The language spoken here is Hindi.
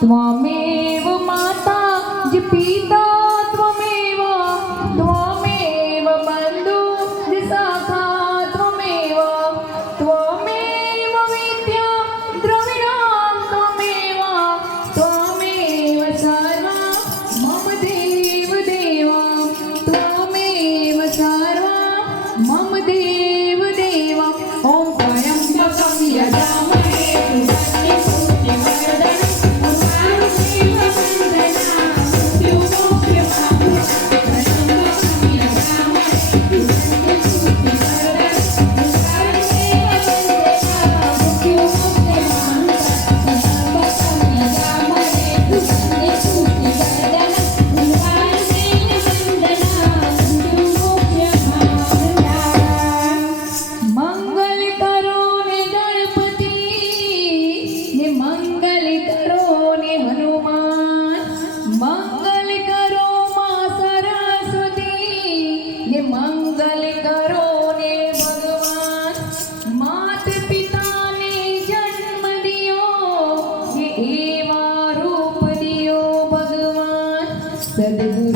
त्वमेव माता ज पिता त्वमेव त्वमेव बन्धु ज सखा त्वमेव त्वमेव विद्या, द्रविणां त्वमेव त्वमेव सर्वा, मम देव देवा, त्वमेव सर्वा, मम देव એવા રૂપ દિયો ભગવાન સદગુરુ